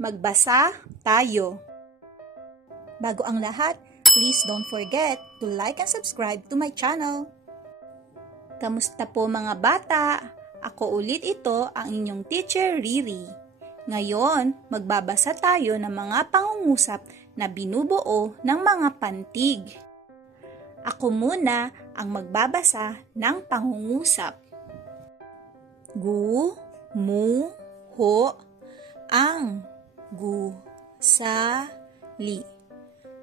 Magbasa tayo! Bago ang lahat, please don't forget to like and subscribe to my channel. Kamusta po mga bata? Ako ulit ito ang inyong teacher Riri. Ngayon, magbabasa tayo ng mga pangungusap na binubuo ng mga pantig. Ako muna ang magbabasa ng pangungusap. Gu, mu, ho, ang gusali.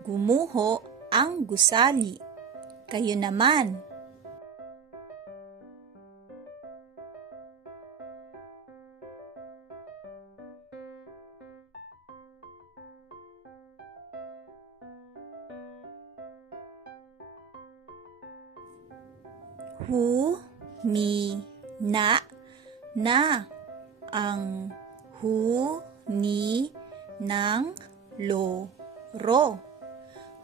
Gumuho ang gusali. Kayo naman. Humina na ang huni ng loro.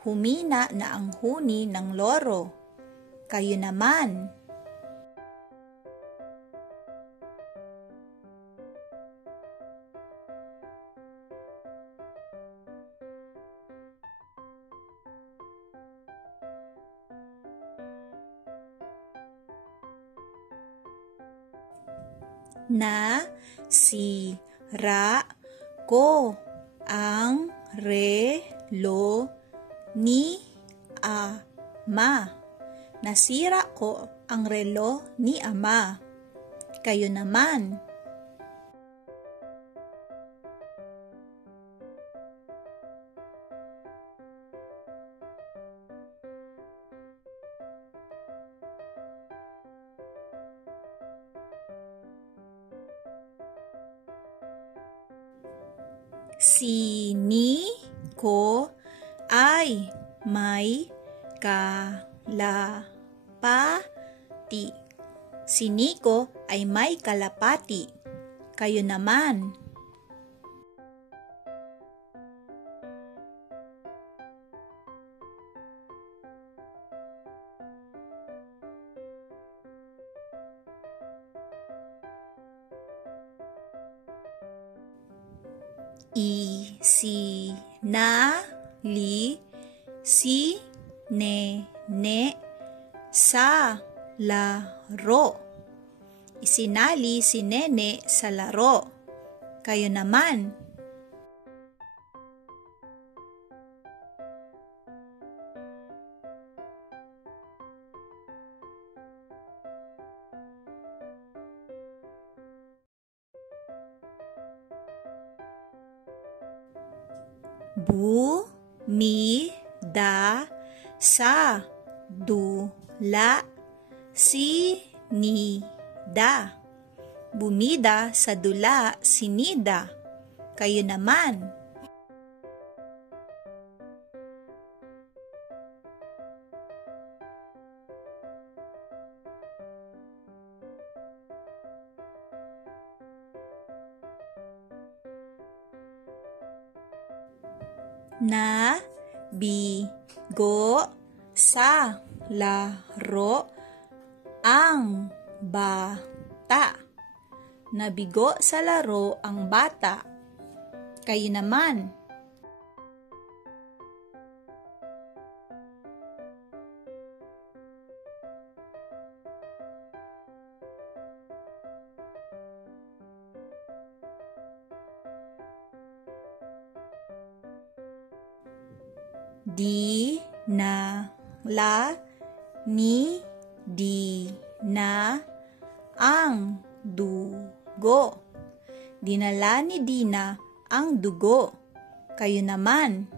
Humina na ang huni ng loro. Kayo naman. Nasira ko ang relo ni ama. Nasira ko ang relo ni ama. Kayo naman. Sini ko ay may kalapati. Sini ko ay may kalapati. Kayo naman. Isinali si Nene sa laro. Isinali si Nene sa laro. Kayo naman. Bumida sa dula si Nida. Bumida sa dula si Nida. Kayo naman. Nabigo sa laro ang bata. Nabigo sa laro ang bata. Kayo naman. Dinala ni Dina ang dugo. Dinala ni Dina ang dugo. Kayo naman.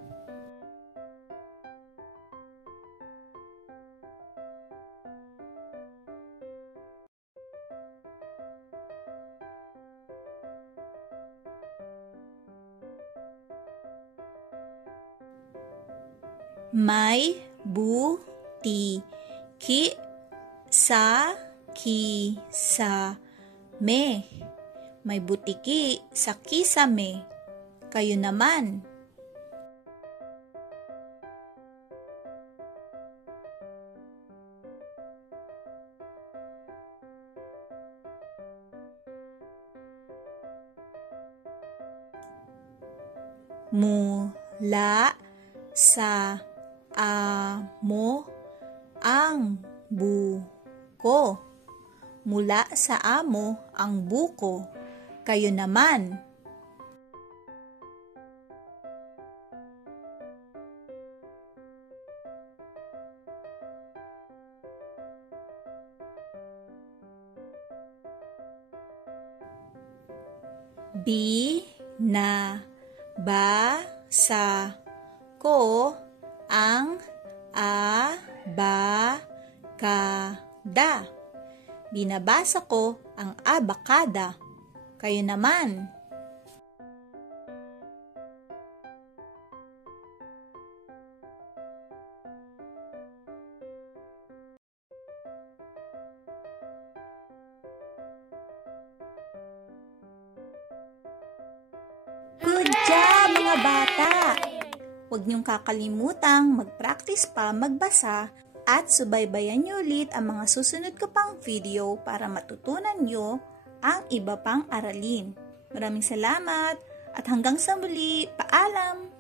May butiki sa kisame. May butiki sa kisame. Kayo naman. Mula sa amo ang buko. Mula sa amo ang buko. Kayo naman. Binabasa ko ang abakada. Binabasa ko ang abakada. Kayo naman. Good job mga bata! Huwag niyong kakalimutang mag-practice pa magbasa at subaybayan niyo ulit ang mga susunod ko pang video para matutunan niyo ang iba pang aralin. Maraming salamat at hanggang sa muli, paalam!